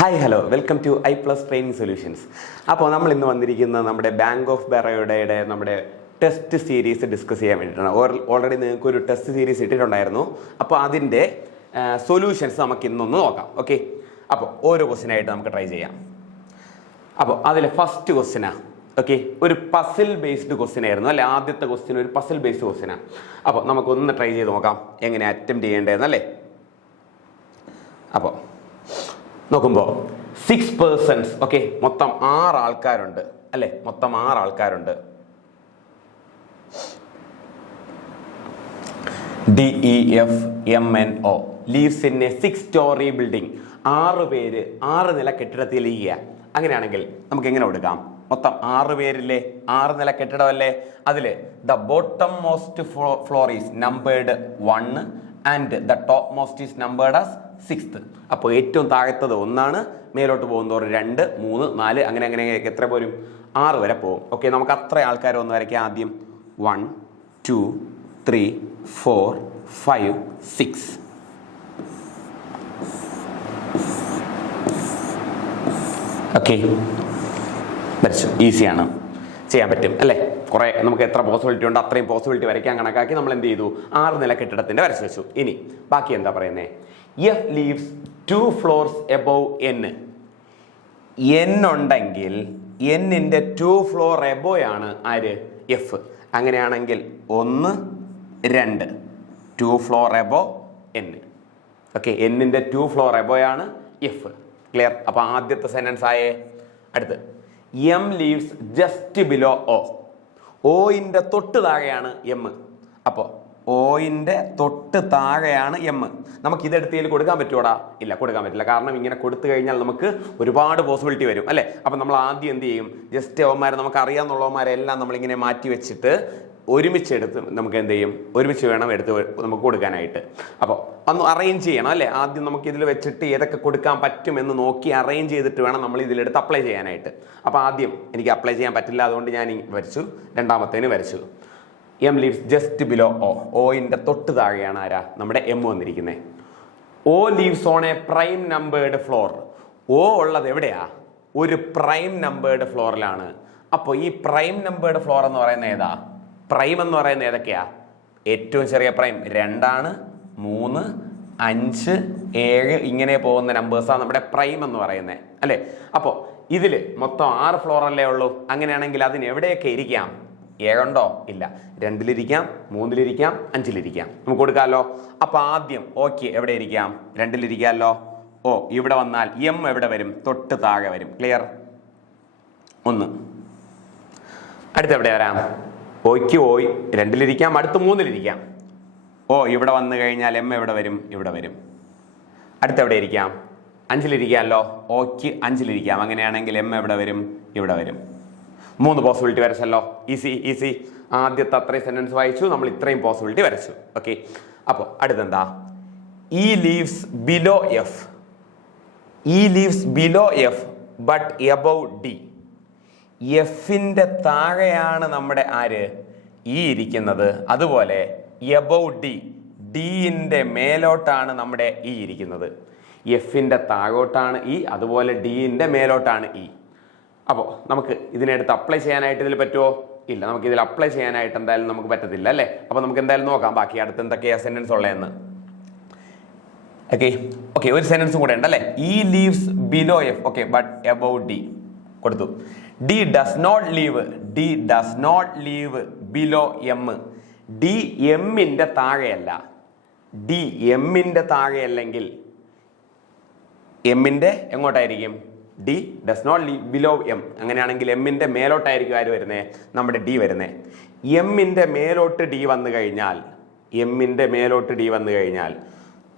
Hi hello welcome to I plus training solutions. അപ്പോൾ നമ്മൾ ഇന്ന് വന്നിരിക്കുന്ന നമ്മുടെ ബാങ്ക് ഓഫ് ബറോഡയുടെ നമ്മുടെ ടെസ്റ്റ് സീരീസ് ഡിസ്കസ് ചെയ്യാൻ വേണ്ടിയിട്ടാണ്. ഓൾറെഡി നിങ്ങൾക്ക് ഒരു ടെസ്റ്റ് സീരീസ് ഇട്ടിട്ടുണ്ടായിരുന്നു. അപ്പോൾ അതിൻ്റെ സൊല്യൂഷൻസ് നമുക്ക് ഇന്നൊന്ന് നോക്കാം. ഓക്കെ, അപ്പോൾ ഓരോ ക്വസ്റ്റ്യനായിട്ട് നമുക്ക് ട്രൈ ചെയ്യാം. അപ്പോൾ അതിൽ ഫസ്റ്റ് ക്വസ്റ്റ്യനാണ് ഓക്കെ, ഒരു പസിൽ ബേസ്ഡ് ക്വസ്റ്റ്യൻ ആയിരുന്നു അല്ലേ. ആദ്യത്തെ ക്വസ്റ്റ്യൻ ഒരു പസിൽ ബേസ്ഡ് ക്വസ്റ്റ്യനാണ്. അപ്പോൾ നമുക്കൊന്ന് ട്രൈ ചെയ്ത് നോക്കാം എങ്ങനെ അറ്റംപ്റ്റ് ചെയ്യേണ്ടതെന്നല്ലേ. അപ്പോൾ നോക്കുമ്പോൾ 6 persons ഓക്കെ, മൊത്തം 6 ആൾക്കാരുണ്ട് അല്ലേ. മൊത്തം 6 ആൾക്കാരുണ്ട്. DEFMNO leaves in A 6-story building. 6 പേര് 6 നില കെട്ടിടത്തിൽ ഇരിക്കുക. അങ്ങനെയാണെങ്കിൽ നമുക്ക് എങ്ങനെ കൊടുക്കാം? മൊത്തം 6 പേരില്ലേ, 6 നില കെട്ടിടമല്ലേ. അതിൽ the bottom most floor is numbered 1 and the top most is numbered as 6th. അപ്പോൾ ഏറ്റവും താഴത്തത് 1 മേലോട്ട് പോകുന്നതോറും 2, 3, 4 അങ്ങനെ അങ്ങനെ എത്ര പോരും? 6 വരെ പോകും. ഓക്കെ, നമുക്ക് അത്ര ആൾക്കാർ ഒന്ന് വരയ്ക്കാം. ആദ്യം 1 2 3 4 5 6. ഓക്കെ, വരച്ചു. ഈസിയാണ്, ചെയ്യാൻ പറ്റും അല്ലേ. കുറേ നമുക്ക് എത്ര പോസിബിലിറ്റി ഉണ്ട് അത്രയും പോസിബിലിറ്റി വരയ്ക്കാൻ കണക്കാക്കി നമ്മൾ എന്ത് ചെയ്തു? 6 നില കെട്ടിടത്തിൻ്റെ വരച്ചു വെച്ചു. ഇനി ബാക്കി എന്താ പറയുന്നത്? F leaves 2 floors above N. N ഉണ്ടെങ്കിൽ Nൻ്റെ 2 floor above ആണ് ആര്? F. അങ്ങനെയാണെങ്കിൽ 1 2 2 floor above N. ഓക്കെ, Nൻ്റെ 2 floor above ആണ് F. ക്ലിയർ? അപ്പോൾ ആദ്യത്തെ സെന്റൻസ് ആയേ. അടുത്ത് M leaves just below O. ഓയിൻ്റെ തൊട്ട് താഴെയാണ് M. അപ്പോൾ ഓയിൻ്റെ തൊട്ട് താഴെയാണ് M. നമുക്ക് ഇതെടുത്തതിൽ കൊടുക്കാൻ പറ്റുമോടാ? ഇല്ല, കൊടുക്കാൻ പറ്റില്ല. കാരണം ഇങ്ങനെ കൊടുത്തു കഴിഞ്ഞാൽ നമുക്ക് ഒരുപാട് പോസിബിലിറ്റി വരും അല്ലേ. അപ്പം നമ്മൾ ആദ്യം എന്ത് ചെയ്യും? ജസ്റ്റ് അവന്മാരെ നമുക്ക് അറിയാവുന്നവന്മാരെല്ലാം നമ്മളിങ്ങനെ മാറ്റി വെച്ചിട്ട് ഒരുമിച്ചെടുത്ത് നമുക്ക് എന്ത് ചെയ്യും? ഒരുമിച്ച് വേണം എടുത്ത് നമുക്ക് കൊടുക്കാനായിട്ട്. അപ്പോൾ ഒന്ന് അറേഞ്ച് ചെയ്യണം അല്ലേ. ആദ്യം നമുക്ക് ഇതിൽ വെച്ചിട്ട് ഏതൊക്കെ കൊടുക്കാൻ പറ്റുമെന്ന് നോക്കി അറേഞ്ച് ചെയ്തിട്ട് വേണം നമ്മൾ ഇതിലെടുത്ത് അപ്ലൈ ചെയ്യാനായിട്ട്. അപ്പോൾ ആദ്യം എനിക്ക് അപ്ലൈ ചെയ്യാൻ പറ്റില്ല, അതുകൊണ്ട് ഞാൻ വരച്ചു. രണ്ടാമത്തേന് വരച്ചു. M leaves just below O. ഓയിൻ്റെ തൊട്ട് താഴെയാണ് ആരാ? നമ്മുടെ M വന്നിരിക്കുന്നത്. O leaves on a prime numbered floor. O ഉള്ളത് എവിടെയാ? ഒരു പ്രൈം നമ്പേർഡ് ഫ്ലോറിലാണ്. അപ്പോൾ ഈ പ്രൈം നമ്പേർഡ് ഫ്ലോർ എന്ന് പറയുന്നത് ഏതാ? പ്രൈം എന്ന് പറയുന്നത് ഏതൊക്കെയാ? ഏറ്റവും ചെറിയ പ്രൈം 2, 3, 5, 7 ഇങ്ങനെ പോകുന്ന നമ്പേഴ്സാണ് നമ്മുടെ പ്രൈം എന്ന് പറയുന്നത് അല്ലേ. അപ്പോൾ ഇതിൽ മൊത്തം 6 ഫ്ലോർ അല്ലേ ഉള്ളൂ. അങ്ങനെയാണെങ്കിൽ അതിന് എവിടെയൊക്കെ ഇരിക്കാം? 7 ഉണ്ടോ? ഇല്ല. 2-ലിരിക്കാം, 3-ലിരിക്കാം, 5-ലിരിക്കാം. നമുക്ക് കൊടുക്കാമല്ലോ. അപ്പോൾ ആദ്യം ഓക്കെ എവിടെ ഇരിക്കാം? 2-ലിരിക്കാമല്ലോ. ഓ ഇവിടെ വന്നാൽ M എവിടെ വരും? തൊട്ട് താഴെ വരും. ക്ലിയർ? 1. അടുത്ത് എവിടെ വരാം? ഓയ്ക്ക് ഓയ് 2-ലിരിക്കാം, അടുത്ത് 3-ലിരിക്കാം. ഓ ഇവിടെ വന്നു കഴിഞ്ഞാൽ M എവിടെ വരും? ഇവിടെ വരും. അടുത്ത് എവിടെ ഇരിക്കാം? 5-ലിരിക്കാമല്ലോ. ഓയ്ക്ക് 5-ലിരിക്കാം. അങ്ങനെയാണെങ്കിൽ M എവിടെ വരും? ഇവിടെ വരും. 3 പോസിബിലിറ്റി വരച്ചല്ലോ. Easy easy. ആദ്യത്തെ അത്രയും സെന്റൻസ് വായിച്ചു, നമ്മൾ ഇത്രയും പോസിബിലിറ്റി വരച്ചു. ഓക്കെ, അപ്പോൾ അടുത്തെന്താ? E leaves below F. E leaves below F but above D. എഫിൻ്റെ താഴെയാണ് നമ്മുടെ ആര്? E ഇരിക്കുന്നത്. അതുപോലെ above D, ഡിൻ്റെ മേലോട്ടാണ് നമ്മുടെ E ഇരിക്കുന്നത്. എഫിൻ്റെ താഴോട്ടാണ് E, അതുപോലെ ഡിൻ്റെ മേലോട്ടാണ് E. അപ്പോൾ നമുക്ക് ഇതിനെടുത്ത് അപ്ലൈ ചെയ്യാനായിട്ട് ഇതിൽ പറ്റുമോ? ഇല്ല, നമുക്ക് ഇതിൽ അപ്ലൈ ചെയ്യാനായിട്ട് എന്തായാലും നമുക്ക് പറ്റത്തില്ല അല്ലേ. അപ്പോൾ നമുക്ക് എന്തായാലും നോക്കാം ബാക്കി അടുത്ത് എന്തൊക്കെയാണ് സെന്റൻസ് ഉള്ളതെന്ന്. ഓക്കെ, ഒരു സെന്റൻസും കൂടെ ഉണ്ടല്ലേ. E leaves below F okay but above D കൊടുത്തു. D does not leave below M. D M-ൻ്റെ താഴെയല്ല. D M-ൻ്റെ താഴെയല്ലെങ്കിൽ M-ൻ്റെ എങ്ങോട്ടായിരിക്കും? D does not leave below M. അങ്ങനെയാണെങ്കിൽ M-ൻ്റെ മേലോട്ടായിരിക്കും ആര് വരുന്നത്? നമ്മുടെ D വരുന്നത്. M-ൻ്റെ മേലോട്ട് D വന്നു കഴിഞ്ഞാൽ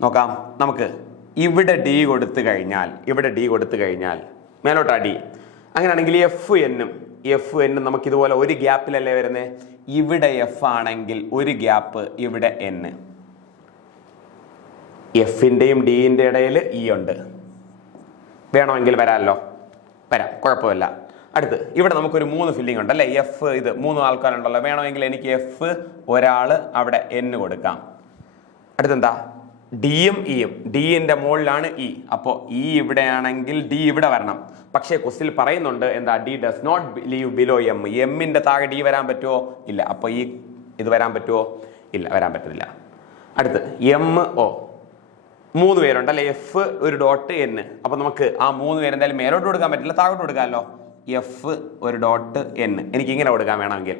നോക്കാം. നമുക്ക് ഇവിടെ D കൊടുത്തു കഴിഞ്ഞാൽ മേലോട്ടാ D. അങ്ങനെയാണെങ്കിൽ എഫ് എന്നും നമുക്കിതുപോലെ ഒരു ഗ്യാപ്പിലല്ലേ വരുന്നത്. ഇവിടെ F ആണെങ്കിൽ ഒരു ഗ്യാപ്പ്, ഇവിടെ N. എഫിൻ്റെയും ഡിൻ്റെ ഇടയിൽ E ഉണ്ട്. വേണമെങ്കിൽ വരാമല്ലോ, വരാം, കുഴപ്പമില്ല. അടുത്ത് ഇവിടെ നമുക്കൊരു 3 ഫില്ലിംഗ് ഉണ്ട് അല്ലേ. എഫ് ഇത് 3 ആൾക്കാരുണ്ടല്ലോ. വേണമെങ്കിൽ എനിക്ക് F ഒരാൾ അവിടെ N കൊടുക്കാം. അടുത്തെന്താ? ഡിയും ഇയും, ഡിന്റെ മുകളിലാണ് ഇ. അപ്പോൾ ഇ ഇവിടെയാണെങ്കിൽ ഡി ഇവിടെ വരണം. പക്ഷേ ക്വസ്റ്റിൽ പറയുന്നുണ്ട് എന്താ, D does not live below M. എമ്മിന്റെ താഴെ ഡി വരാൻ പറ്റുമോ? ഇല്ല. അപ്പോൾ ഈ ഇത് വരാൻ പറ്റുമോ? ഇല്ല, വരാൻ പറ്റത്തില്ല. അടുത്ത് എം ഒ, 3 പേരുണ്ടല്ലേ, എഫ് ഒരു ഡോട്ട് എൻ. അപ്പൊ നമുക്ക് ആ 3 പേര് എന്തായാലും മേലോട്ട് കൊടുക്കാൻ പറ്റില്ല, താഴോട്ട് കൊടുക്കാമല്ലോ. എഫ് ഒരു ഡോട്ട് എൻ, എനിക്ക് ഇങ്ങനെ കൊടുക്കാൻ വേണമെങ്കിൽ.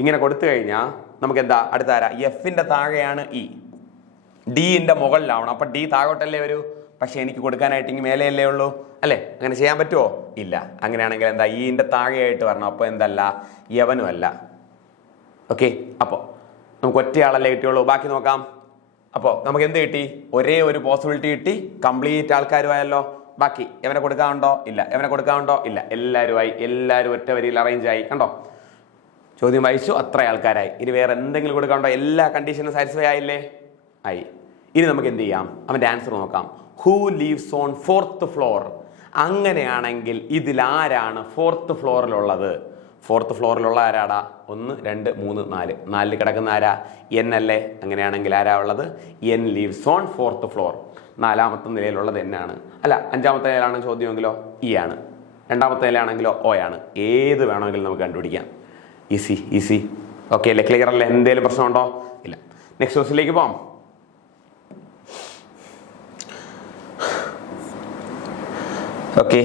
ഇങ്ങനെ കൊടുത്തു കഴിഞ്ഞാൽ നമുക്ക് എന്താ അടുത്ത ആരാ, എഫിന്റെ താഴെയാണ് ഇ, ഡിന്റെ മുകളിലാവണം. അപ്പൊ ഡി താഴോട്ടല്ലേ വരൂ, പക്ഷെ എനിക്ക് കൊടുക്കാനായിട്ട് ഇങ്ങനെ മേലെയല്ലേ ഉള്ളൂ അല്ലേ? അങ്ങനെ ചെയ്യാൻ പറ്റുമോ? ഇല്ല. അങ്ങനെയാണെങ്കിൽ എന്താ, ഇന്റെ താഴെയായിട്ട് വരണം. അപ്പൊ എന്തല്ല, യവനും അല്ല. ഓക്കെ, അപ്പോൾ നമുക്ക് ഒറ്റയാളല്ലേ കിട്ടിയുള്ളൂ, ബാക്കി നോക്കാം. അപ്പോൾ നമുക്ക് എന്ത് കിട്ടി? ഒരേ ഒരു പോസിബിലിറ്റി കിട്ടി, കംപ്ലീറ്റ് ആൾക്കാരുമായല്ലോ. ബാക്കി എവനെ കൊടുക്കാനുണ്ടോ? ഇല്ല. എവനെ കൊടുക്കാനുണ്ടോ? ഇല്ല. എല്ലാവരുമായി, എല്ലാവരും ഒറ്റ വരിയിൽ അറേഞ്ച് ആയി. കണ്ടോ, ചോദ്യം വായിച്ചു, അത്ര ആൾക്കാരായി. ഇനി വേറെ എന്തെങ്കിലും കൊടുക്കാനുണ്ടോ? എല്ലാ കണ്ടീഷനും സാറ്റിസ്ഫൈ ആയില്ലേ? ആയി. ഇനി നമുക്ക് എന്ത് ചെയ്യാം, അവൻ്റെ ആൻസർ നോക്കാം. Who leaves on 4th floor? അങ്ങനെയാണെങ്കിൽ ഇതിലാരാണ് 4th ഫ്ലോറിലുള്ളത്? 4th ഫ്ലോറിലുള്ള ആരാടാ? 1 2 3 4, 4 കിടക്കുന്ന ആരാ? എൻ അല്ലേ? അങ്ങനെയാണെങ്കിൽ ആരാ ഉള്ളത്? N leaves on 4th floor. 4ാമത്തെ നിലയിലുള്ളത് എന്നാണ്. അല്ല, 5ാമത്തെ നിലയിലാണോ ചോദ്യമെങ്കിലോ ഇ ആണ്, 2ാമത്തെ നിലയാണെങ്കിലോ ഒ ആണ്. ഏത് വേണമെങ്കിലും നമുക്ക് കണ്ടുപിടിക്കാം. Easy easy. ഓക്കെ അല്ലേ? ക്ലിയർ അല്ലേ? എന്തെങ്കിലും പ്രശ്നമുണ്ടോ? ഇല്ല. നെക്സ്റ്റ് ക്വസ്റ്റിലേക്ക് പോകാം. ഓക്കെ,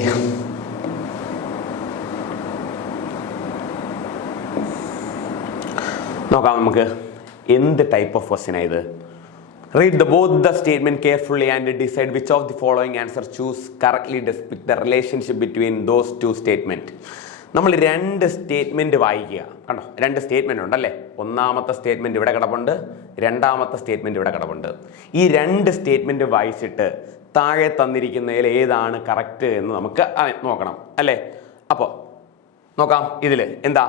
നോക്കാം നമുക്ക് എന്ത് ടൈപ്പ് ഓഫ് ക്വസ്റ്റ്യൻ ആയത്. Read both the statement carefully and decide which of the following answer choose correctly depict the relationship between those two statement. നമ്മൾ 2 സ്റ്റേറ്റ്മെന്റ് വായിക്കുക. കണ്ടോ, 2 സ്റ്റേറ്റ്മെന്റ് ഉണ്ടല്ലേ. 1ാമത്തെ സ്റ്റേറ്റ്മെന്റ് ഇവിടെ കിടപ്പുണ്ട്, 2ാമത്തെ സ്റ്റേറ്റ്മെന്റ് ഇവിടെ കിടപ്പുണ്ട്. ഈ 2 സ്റ്റേറ്റ്മെന്റ് വായിച്ചിട്ട് താഴെ തന്നിരിക്കുന്നതിൽ ഏതാണ് കറക്റ്റ് എന്ന് നമുക്ക് നോക്കണം അല്ലേ. അപ്പോൾ നോക്കാം. ഇതിൽ എന്താ,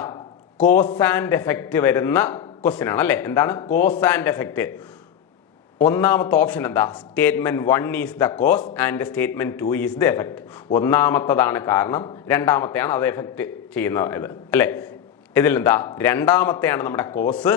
കോസ് ആൻഡ് എഫക്റ്റ് വരുന്ന ക്വസ്റ്റ്യൻ ആണ് അല്ലേ. എന്താണ് കോസ് ആൻഡ് എഫക്റ്റ്? 1ാമത്തെ ഓപ്ഷൻ എന്താ, statement 1 is the cause and statement 2 is the effect. 1ാമത്തതാണ് കാരണം, 2ാമത്തെയാണ് അത് എഫക്റ്റ് ചെയ്യുന്നത് ഇത് അല്ലേ. ഇതിൽ എന്താ, 2ാമത്തെയാണ് നമ്മുടെ കോസ്,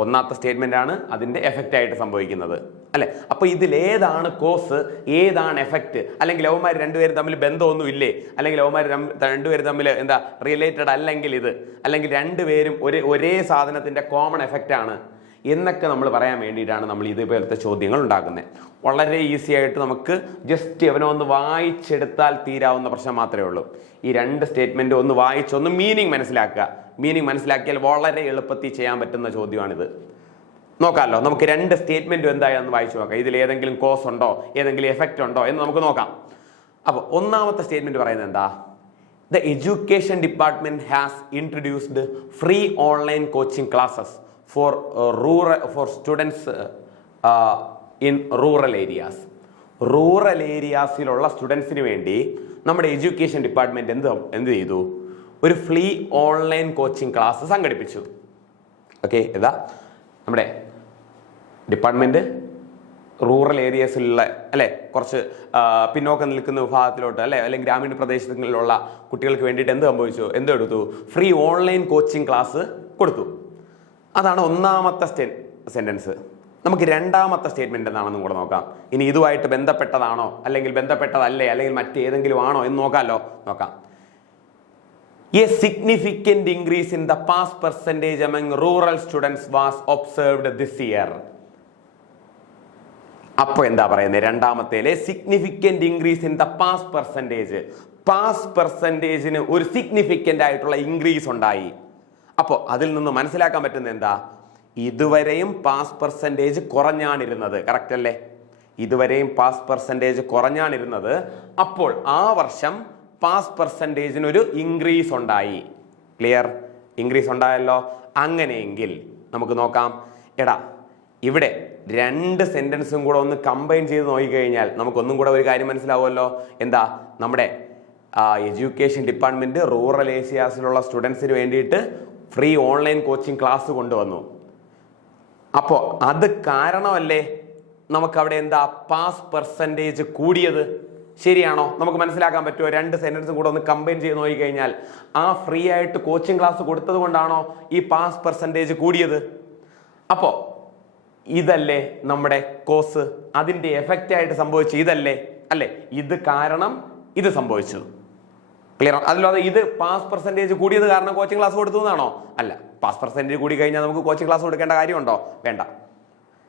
1ാമത്തെ സ്റ്റേറ്റ്മെന്റ് ആണ് അതിന്റെ എഫക്റ്റ് ആയിട്ട് സംഭവിക്കുന്നത് അല്ലെ. അപ്പൊ ഇതിലേതാണ് കോസ്, ഏതാണ് എഫക്റ്റ്? അല്ലെങ്കിൽ അവന്മാർ 2 പേരും തമ്മിൽ ബന്ധമൊന്നും ഇല്ലേ, അല്ലെങ്കിൽ അവന്മാർ 2 പേരും തമ്മിൽ എന്താ റിലേറ്റഡ് അല്ലെങ്കിൽ ഇത്, അല്ലെങ്കിൽ 2 പേരും ഒരേ സാധനത്തിന്റെ കോമൺ എഫക്റ്റ് ആണ് എന്നൊക്കെ നമ്മൾ പറയാൻ വേണ്ടിയിട്ടാണ് നമ്മൾ ഇതുപോലത്തെ ചോദ്യങ്ങൾ ഉണ്ടാക്കുന്നത്. വളരെ ഈസി ആയിട്ട് നമുക്ക് ജസ്റ്റ് അവനെ ഒന്ന് വായിച്ചെടുത്താൽ തീരാവുന്ന പ്രശ്നം മാത്രമേ ഉള്ളൂ. ഈ 2 സ്റ്റേറ്റ്മെന്റ് ഒന്ന് വായിച്ചൊന്ന് മീനിങ് മനസ്സിലാക്കുക. മീനിങ് മനസ്സിലാക്കിയാൽ വളരെ എളുപ്പത്തിൽ ചെയ്യാൻ പറ്റുന്ന ചോദ്യമാണിത്. നോക്കാമല്ലോ, നമുക്ക് 2 സ്റ്റേറ്റ്മെന്റും എന്തായാലും വായിച്ചു നോക്കാം. ഇതിൽ ഏതെങ്കിലും കോസ് ഉണ്ടോ, ഏതെങ്കിലും എഫക്റ്റ് ഉണ്ടോ എന്ന് നമുക്ക് നോക്കാം. അപ്പോൾ 1ാമത്തെ സ്റ്റേറ്റ്മെന്റ് പറയുന്നത് എന്താ, the education department has introduced free online coaching classes for students in rural areas. Rural ഏരിയാസിലുള്ള സ്റ്റുഡൻസിന് വേണ്ടി നമ്മുടെ എഡ്യൂക്കേഷൻ ഡിപ്പാർട്ട്മെന്റ് എന്ത് ചെയ്തു, ഒരു ഫ്രീ ഓൺലൈൻ കോച്ചിങ് ക്ലാസ് സംഘടിപ്പിച്ചു. ഓക്കെ, ഇതാ നമ്മുടെ ഡിപ്പാർട്ട്മെന്റ് റൂറൽ ഏരിയസിലുള്ള അല്ലെ, കുറച്ച് പിന്നോക്കം നിൽക്കുന്ന വിഭാഗത്തിലോട്ട് അല്ലെ, അല്ലെങ്കിൽ ഗ്രാമീണ പ്രദേശങ്ങളിലുള്ള കുട്ടികൾക്ക് വേണ്ടിയിട്ട് എന്തെടുത്തു, ഫ്രീ ഓൺലൈൻ കോച്ചിങ് ക്ലാസ് കൊടുത്തു. അതാണ് 1ാമത്തെ സെന്റൻസ്. നമുക്ക് 2ാമത്തെ സ്റ്റേറ്റ്മെന്റ് എന്താണെന്നും കൂടെ നോക്കാം. ഇനി ഇതുമായിട്ട് ബന്ധപ്പെട്ടതാണോ, അല്ലെങ്കിൽ ബന്ധപ്പെട്ടതല്ലേ, അല്ലെങ്കിൽ മറ്റേതെങ്കിലും ആണോ എന്ന് നോക്കാം. A significant increase in the pass percentage among rural students was observed this year. അപ്പൊ എന്താ പറയുന്നത്, 2ാമത്തേലെ significant increase in the pass percentage. Pass പെർസെന്റേജിന് ഒരു സിഗ്നിഫിക്കന്റ് ആയിട്ടുള്ള ഇൻക്രീസ് ഉണ്ടായി. അപ്പോൾ അതിൽ നിന്ന് മനസ്സിലാക്കാൻ പറ്റുന്നത് എന്താ, ഇതുവരെയും പാസ് പെർസെൻറ്റേജ് കുറഞ്ഞാണിരുന്നത്. കറക്റ്റ് അല്ലേ? ഇതുവരെയും പാസ് പെർസെൻറ്റേജ് കുറഞ്ഞാണിരുന്നത്. അപ്പോൾ ആ വർഷം പാസ് പെർസെൻറ്റേജിനൊരു ഇൻക്രീസ് ഉണ്ടായി. ക്ലിയർ? ഇൻക്രീസ് ഉണ്ടായല്ലോ. അങ്ങനെയെങ്കിൽ നമുക്ക് നോക്കാം. എടാ, ഇവിടെ 2 സെന്റൻസും കൂടെ ഒന്ന് കമ്പൈൻ ചെയ്ത് നോക്കിക്കഴിഞ്ഞാൽ നമുക്കൊന്നും കൂടെ ഒരു കാര്യം മനസ്സിലാവുമല്ലോ. എന്താ, നമ്മുടെ എഡ്യൂക്കേഷൻ ഡിപ്പാർട്ട്മെന്റ് റൂറൽ ഏരിയാസിലുള്ള സ്റ്റുഡൻസിന് വേണ്ടിയിട്ട് ഫ്രീ ഓൺലൈൻ കോച്ചിങ് ക്ലാസ് കൊണ്ടുവന്നു. അപ്പോൾ അത് കാരണമല്ലേ നമുക്കവിടെ എന്താ പാസ് പെർസെൻറ്റേജ് കൂടിയത്. ശരിയാണോ? നമുക്ക് മനസ്സിലാക്കാൻ പറ്റുമോ? 2 സെന്റൻസും കൂടെ ഒന്ന് കമ്പൈൻ ചെയ്ത് നോക്കിക്കഴിഞ്ഞാൽ ആ ഫ്രീ ആയിട്ട് കോച്ചിങ് ക്ലാസ് കൊടുത്തത് കൊണ്ടാണോ ഈ പാസ് പെർസെൻറ്റേജ് കൂടിയത്? അപ്പോൾ ഇതല്ലേ നമ്മുടെ കോസ്, അതിന്റെ എഫക്റ്റ് ആയിട്ട് സംഭവിച്ചു ഇതല്ലേ, അല്ലെ? ഇത് കാരണം ഇത് സംഭവിച്ചു. ക്ലിയർ? അല്ലാതെ ഇത് പാസ് പെർസെൻറ്റേജ് കൂടിയത് കാരണം കോച്ചിങ് ക്ലാസ് കൊടുത്തു എന്നാണോ? അല്ല. പാസ് പെർസെൻറ്റേജ് കൂടി കഴിഞ്ഞാൽ നമുക്ക് കോച്ചിങ് ക്ലാസ് കൊടുക്കേണ്ട കാര്യമുണ്ടോ? വേണ്ട,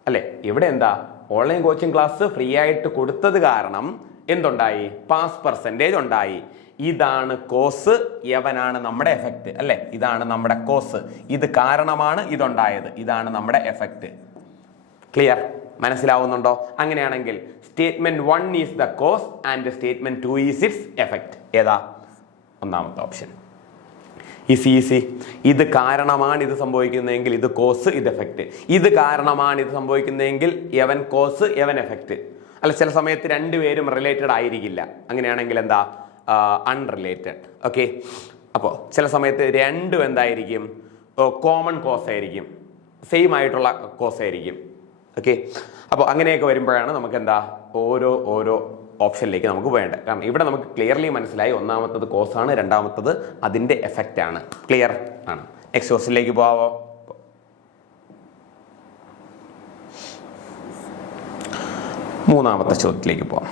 അല്ലെ? ഇവിടെ എന്താ, ഓൺലൈൻ കോച്ചിങ് ക്ലാസ് ഫ്രീ ആയിട്ട് കൊടുത്തത് കാരണം എന്തുണ്ടായി? പാസ് പെർസെൻറ്റേജ് ഉണ്ടായി. ഇതാണ് കോസ്, യവനാണ് നമ്മുടെ എഫക്റ്റ്, അല്ലെ? ഇതാണ് നമ്മുടെ കോസ്, ഇത് കാരണമാണ് ഇതുണ്ടായത്, ഇതാണ് നമ്മുടെ എഫക്റ്റ്. ക്ലിയർ? മനസ്സിലാവുന്നുണ്ടോ? അങ്ങനെയാണെങ്കിൽ statement 1 is the cause and statement 2 is it's effect. ഏതാ? ഒന്നാമത്തെ ഓപ്ഷൻ. ഈസി. ഇത് കാരണമാണ് ഇത് സംഭവിക്കുന്നതെങ്കിൽ ഇത് കോസ്, ഇത് എഫക്റ്റ്. ഇത് കാരണമാണ് ഇത് സംഭവിക്കുന്നതെങ്കിൽ യവൻ കോസ്, യവൻ എഫക്റ്റ്. അല്ല, ചില സമയത്ത് രണ്ടുപേരും റിലേറ്റഡ് ആയിരിക്കില്ല. അങ്ങനെയാണെങ്കിൽ എന്താ? അൺറിലേറ്റഡ്. ഓക്കെ. അപ്പോൾ ചില സമയത്ത് രണ്ടും എന്തായിരിക്കും? കോമൺ കോസ് ആയിരിക്കും, സെയിം ആയിട്ടുള്ള കോസ് ആയിരിക്കും. ഓക്കെ. അപ്പോൾ അങ്ങനെയൊക്കെ വരുമ്പോഴാണ് നമുക്ക് എന്താ ഓരോ ഓപ്ഷനിലേക്ക് നമുക്ക് വേണ്ടത്. കാരണം ഇവിടെ നമുക്ക് ക്ലിയർലി മനസ്സിലായി, ഒന്നാമത്തത് കോസ് ആണ്, രണ്ടാമത്തത് അതിന്റെ എഫക്റ്റ് ആണ്. ക്ലിയർ ആണ്. നെക്സ്റ്റ് ക്വസ്റ്റ്യനിലേക്ക് പോവാമോ? മൂന്നാമത്തെ ചോദ്യത്തിലേക്ക് പോവാം.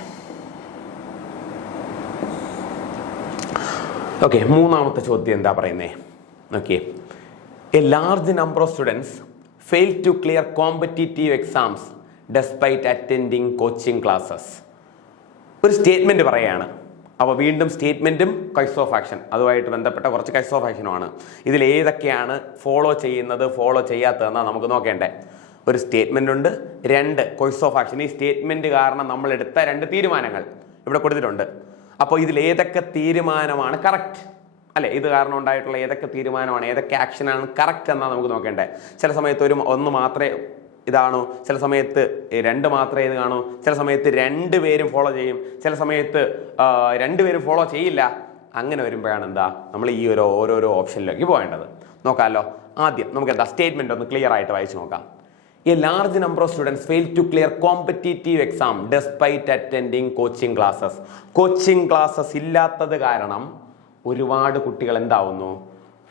ഓക്കെ, മൂന്നാമത്തെ ചോദ്യം എന്താ പറയുന്നേ? Okay, a large number of students fail to clear competitive exams despite attending coaching classes. ഒരു സ്റ്റേറ്റ്മെന്റ് പറയുകയാണ്. അപ്പോൾ വീണ്ടും സ്റ്റേറ്റ്മെന്റും കൈസ് ഓഫ് ആക്ഷൻ, അതുമായിട്ട് ബന്ധപ്പെട്ട കുറച്ച് കൈസ് ഓഫ് ആക്ഷനുമാണ്. ഇതിൽ ഏതൊക്കെയാണ് ഫോളോ ചെയ്യുന്നത്, ഫോളോ ചെയ്യാത്തതെന്നാണ് നമുക്ക് നോക്കേണ്ടേ. ഒരു സ്റ്റേറ്റ്മെന്റ് ഉണ്ട്, 2 കോഴ്സ് ഓഫ് ആക്ഷൻ. ഈ സ്റ്റേറ്റ്മെന്റ് കാരണം നമ്മൾ എടുത്ത 2 തീരുമാനങ്ങൾ ഇവിടെ കൊടുത്തിട്ടുണ്ട്. അപ്പോൾ ഇതിൽ ഏതൊക്കെ തീരുമാനമാണ് കറക്റ്റ്, അല്ലെ? ഇത് കാരണം ഉണ്ടായിട്ടുള്ള ഏതൊക്കെ തീരുമാനമാണ്, ഏതൊക്കെ ആക്ഷനാണ് കറക്റ്റ് എന്നാണ് നമുക്ക് നോക്കേണ്ടത്. ചില സമയത്ത് ഒന്ന് മാത്രമേ ഇതാണോ, ചില സമയത്ത് 2 മാത്രമേ ഇത് കാണൂ, ചില സമയത്ത് 2 പേരും ഫോളോ ചെയ്യും, ചില സമയത്ത് 2 പേരും ഫോളോ ചെയ്യില്ല. അങ്ങനെ വരുമ്പോഴാണ് എന്താ നമ്മൾ ഈ ഓരോരോ ഓപ്ഷനിലേക്ക് പോകേണ്ടത്. നോക്കാമല്ലോ. ആദ്യം നമുക്ക് എന്താ സ്റ്റേറ്റ്മെന്റ് ഒന്ന് ക്ലിയർ ആയിട്ട് വായിച്ചു നോക്കാം. A large number of students fail to clear competitive exam despite attending coaching classes. Coaching classes ഇല്ലാത്തത് കാരണം ഒരുപാട് കുട്ടികൾ എന്താവുന്നു?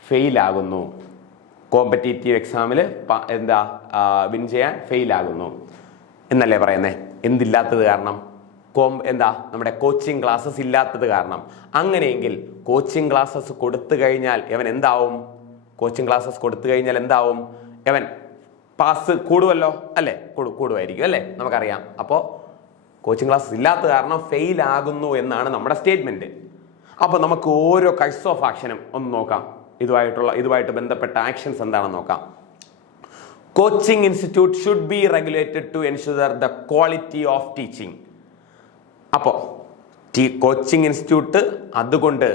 ഫെയിലാകുന്നു. കോമ്പറ്റീറ്റീവ് എക്സാമിൽ എന്താ വിൻ ചെയ്യാൻ ഫെയിലാകുന്നു എന്നല്ലേ പറയുന്നേ? എന്തില്ലാത്തത് കാരണം? നമ്മുടെ കോച്ചിങ് ക്ലാസ്സസ് ഇല്ലാത്തത് കാരണം. അങ്ങനെയെങ്കിൽ കോച്ചിങ് ക്ലാസ്സസ് കൊടുത്തു കഴിഞ്ഞാൽ ഇവൻ എന്താവും? കോച്ചിങ് ക്ലാസ്സസ് കൊടുത്തു കഴിഞ്ഞാൽ എന്താവും? ഇവൻ പാസ് കൂടുമല്ലോ, അല്ലേ? കൂടുമായിരിക്കും, അല്ലേ? നമുക്കറിയാം. അപ്പോൾ കോച്ചിങ് ക്ലാസ്സസ് ഇല്ലാത്ത കാരണം ഫെയിൽ ആകുന്നു എന്നാണ് നമ്മുടെ സ്റ്റേറ്റ്മെന്റ്. അപ്പോൾ നമുക്ക് ഓരോ കൈസ് ഓഫ് ആക്ഷനും ഒന്ന് നോക്കാം. ഇതുമായിട്ട് ബന്ധപ്പെട്ട ആക്ഷൻസ് എന്താണെന്ന് നോക്കാം. Coaching institute should be regulated to ensure the quality of teaching. അപ്പോൾ കോച്ചിങ് ഇൻസ്റ്റിറ്റ്യൂട്ട് അതുകൊണ്ട്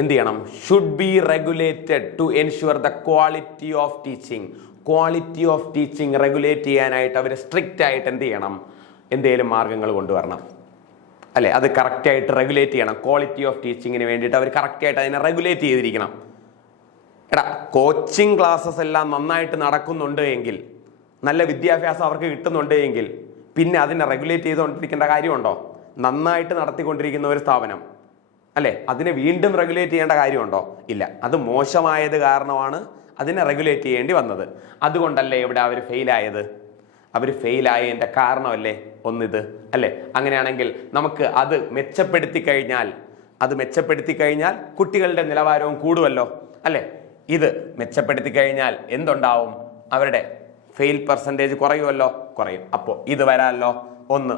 എന്ത് ചെയ്യണം? Should be regulated to ensure the quality of teaching. Quality of teaching regulate ചെയ്യാനായിട്ട് അവർ സ്ട്രിക്റ്റ് ആയിട്ട് എന്ത് ചെയ്യണം? എന്തെങ്കിലും മാർഗങ്ങൾ കൊണ്ടുവരണം, അല്ലെ? അത് കറക്റ്റായിട്ട് റെഗുലേറ്റ് ചെയ്യണം. ക്വാളിറ്റി ഓഫ് ടീച്ചിങ്ങിന് വേണ്ടിയിട്ട് അവർ കറക്റ്റായിട്ട് അതിനെ റെഗുലേറ്റ് ചെയ്തിരിക്കണം. കോച്ചിങ് ക്ലാസ്സസ് എല്ലാം നന്നായിട്ട് നടക്കുന്നുണ്ട് എങ്കിൽ, നല്ല വിദ്യാഭ്യാസം അവർക്ക് കിട്ടുന്നുണ്ട് എങ്കിൽ പിന്നെ അതിനെ റെഗുലേറ്റ് ചെയ്തുകൊണ്ടിരിക്കേണ്ട കാര്യമുണ്ടോ? നന്നായിട്ട് നടത്തിക്കൊണ്ടിരിക്കുന്ന ഒരു സ്ഥാപനം, അല്ലെ? അതിനെ വീണ്ടും റെഗുലേറ്റ് ചെയ്യേണ്ട കാര്യമുണ്ടോ? ഇല്ല. അത് മോശമായത് കാരണമാണ് അതിനെ റെഗുലേറ്റ് ചെയ്യേണ്ടി വന്നത്. അതുകൊണ്ടല്ലേ ഇവിടെ അവർ ഫെയിലായത്? അവർ ഫെയിലായതിൻ്റെ കാരണമല്ലേ ഒന്നിത്, അല്ലേ? അങ്ങനെയാണെങ്കിൽ നമുക്ക് അത് മെച്ചപ്പെടുത്തി കഴിഞ്ഞാൽ കുട്ടികളുടെ നിലവാരവും കൂടുമല്ലോ, അല്ലേ? ഇത് മെച്ചപ്പെടുത്തി കഴിഞ്ഞാൽ എന്തുണ്ടാവും? അവരുടെ ഫെയിൽ പെർസെൻറ്റേജ് കുറയുമല്ലോ, കുറയും. അപ്പോൾ ഇത് വരാമല്ലോ. ഒന്ന്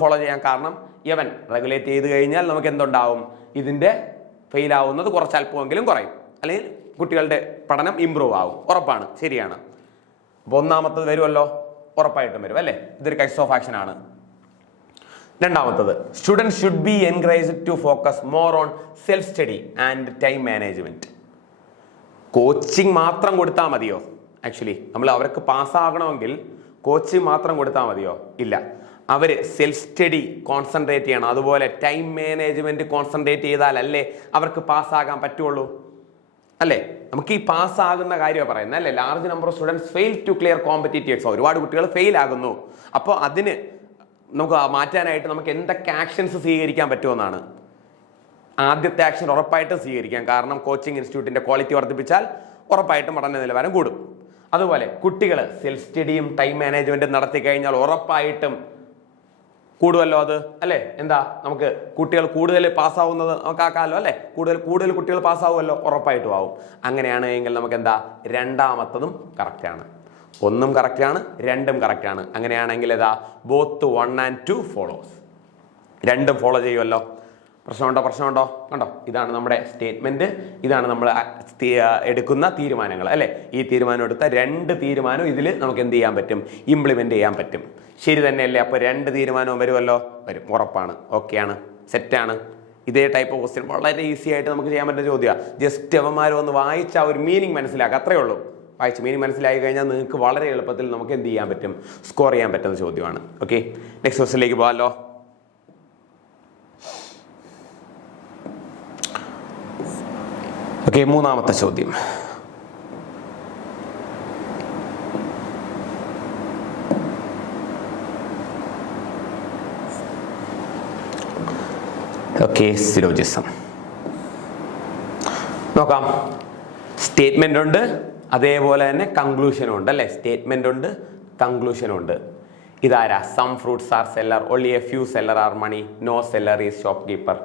ഫോളോ ചെയ്യാൻ കാരണം ഇവൻ റെഗുലേറ്റ് ചെയ്ത് കഴിഞ്ഞാൽ നമുക്ക് എന്തുണ്ടാവും? ഇതിൻ്റെ ഫെയിലാവുന്നത് കുറച്ച് അല്പമെങ്കിലും കുറയും, അല്ലെങ്കിൽ കുട്ടികളുടെ പഠനം ഇമ്പ്രൂവ് ആവും. ഉറപ്പാണ്, ശരിയാണ്. അപ്പോൾ ഒന്നാമത്തത് വരുമല്ലോ, ഉറപ്പായിട്ടും വരും, അല്ലേ? ഇതൊരു കൈസ് ഓഫ് ആക്ഷൻ ആണ്. രണ്ടാമത്തത്, students should be encouraged to focus more on self study and time management. Coaching മാത്രം കൊടുത്താൽ മതിയോ? ആക്ച്വലി നമ്മൾ അവർക്ക് പാസ്സാകണമെങ്കിൽ കോച്ചിങ് മാത്രം കൊടുത്താൽ മതിയോ? ഇല്ല. അവർ സെൽഫ് സ്റ്റഡി കോൺസെൻട്രേറ്റ് ചെയ്യണം, അതുപോലെ ടൈം മാനേജ്മെന്റ് കോൺസെൻട്രേറ്റ് ചെയ്താലല്ലേ അവർക്ക് പാസ്സാകാൻ പറ്റുള്ളൂ, അല്ലേ? നമുക്ക് ഈ പാസ്സാകുന്ന കാര്യമാണ് പറയുന്നത്, അല്ലേ? Large number of students fail to clear competitive exam. ഒരുപാട് കുട്ടികൾ ഫെയിൽ ആകുന്നു. അപ്പോൾ അതിന് നമുക്ക് മാറ്റാനായിട്ട് നമുക്ക് എന്തൊക്കെ ആക്ഷൻസ് സ്വീകരിക്കാൻ പറ്റുമെന്നാണ്. ആദ്യത്തെ ആക്ഷൻ ഉറപ്പായിട്ടും സ്വീകരിക്കാം. കാരണം കോച്ചിങ് ഇൻസ്റ്റിറ്റ്യൂട്ടിന്റെ ക്വാളിറ്റി വർദ്ധിപ്പിച്ചാൽ ഉറപ്പായിട്ടും പഠന നിലവാരം കൂടും. അതുപോലെ കുട്ടികൾ സെൽഫ് സ്റ്റഡിയും ടൈം മാനേജ്മെന്റും നടത്തി കഴിഞ്ഞാൽ ഉറപ്പായിട്ടും കൂടുമല്ലോ അത്, അല്ലേ? എന്താ നമുക്ക് കുട്ടികൾ കൂടുതൽ പാസ്സാവുന്നത് നമുക്കാക്കാമല്ലോ, അല്ലേ? കൂടുതൽ കുട്ടികൾ പാസ്സാവുമല്ലോ, ഉറപ്പായിട്ടും ആവും. അങ്ങനെയാണ് എങ്കിൽ നമുക്ക് എന്താ, രണ്ടാമത്തതും കറക്റ്റാണ്. ഒന്നും കറക്റ്റാണ്, രണ്ടും കറക്റ്റാണ്. അങ്ങനെയാണെങ്കിൽ ഏതാ, ബോത്ത് 1 and 2 ഫോളോസ്. രണ്ടും ഫോളോ ചെയ്യുമല്ലോ. പ്രശ്നമുണ്ടോ? കണ്ടോ, ഇതാണ് നമ്മുടെ സ്റ്റേറ്റ്മെന്റ്, ഇതാണ് നമ്മൾ എടുക്കുന്ന തീരുമാനങ്ങൾ, അല്ലേ? ഈ തീരുമാനം എടുത്ത 2 തീരുമാനം ഇതിൽ നമുക്ക് എന്ത് ചെയ്യാൻ പറ്റും, ഇംപ്ലിമെന്റ് ചെയ്യാൻ പറ്റും. ശരി തന്നെയല്ലേ? അപ്പോൾ 2 തീരുമാനവും വരുമല്ലോ, വരും, ഉറപ്പാണ്. ഓക്കെയാണ്, സെറ്റാണ്. ഇതേ ടൈപ്പ് ഓഫ് ക്വസ്റ്റ്യൻ വളരെ ഈസി ആയിട്ട് നമുക്ക് ചെയ്യാൻ പറ്റുന്ന ചോദ്യമാണ്. ജസ്റ്റ് അവന്മാർ ഒന്ന് വായിച്ച ആ ഒരു മീനിങ് മനസ്സിലാക്കുക, അത്രയേ ഉള്ളൂ. വായിച്ച് മീനിങ് മനസ്സിലാക്കി കഴിഞ്ഞാൽ നിങ്ങൾക്ക് വളരെ എളുപ്പത്തിൽ നമുക്ക് എന്ത് ചെയ്യാൻ പറ്റും, സ്കോർ ചെയ്യാൻ പറ്റുന്ന ചോദ്യമാണ്. ഓക്കെ, നെക്സ്റ്റ് ക്വസ്റ്റ്യനിലേക്ക് പോകാമല്ലോ. ഓക്കെ, മൂന്നാമത്തെ ചോദ്യം. ഓക്കെ, സിലോജിസം നോക്കാം. സ്റ്റേറ്റ്മെന്റ് ഉണ്ട്, അതേപോലെ തന്നെ കൺക്ലൂഷനും ഉണ്ട്, അല്ലേ? സ്റ്റേറ്റ്മെന്റ് ഉണ്ട്, കൺക്ലൂഷനും ഉണ്ട്. ഇതാരാ? Some fruits are seller, only a few seller are money, no seller is shopkeeper.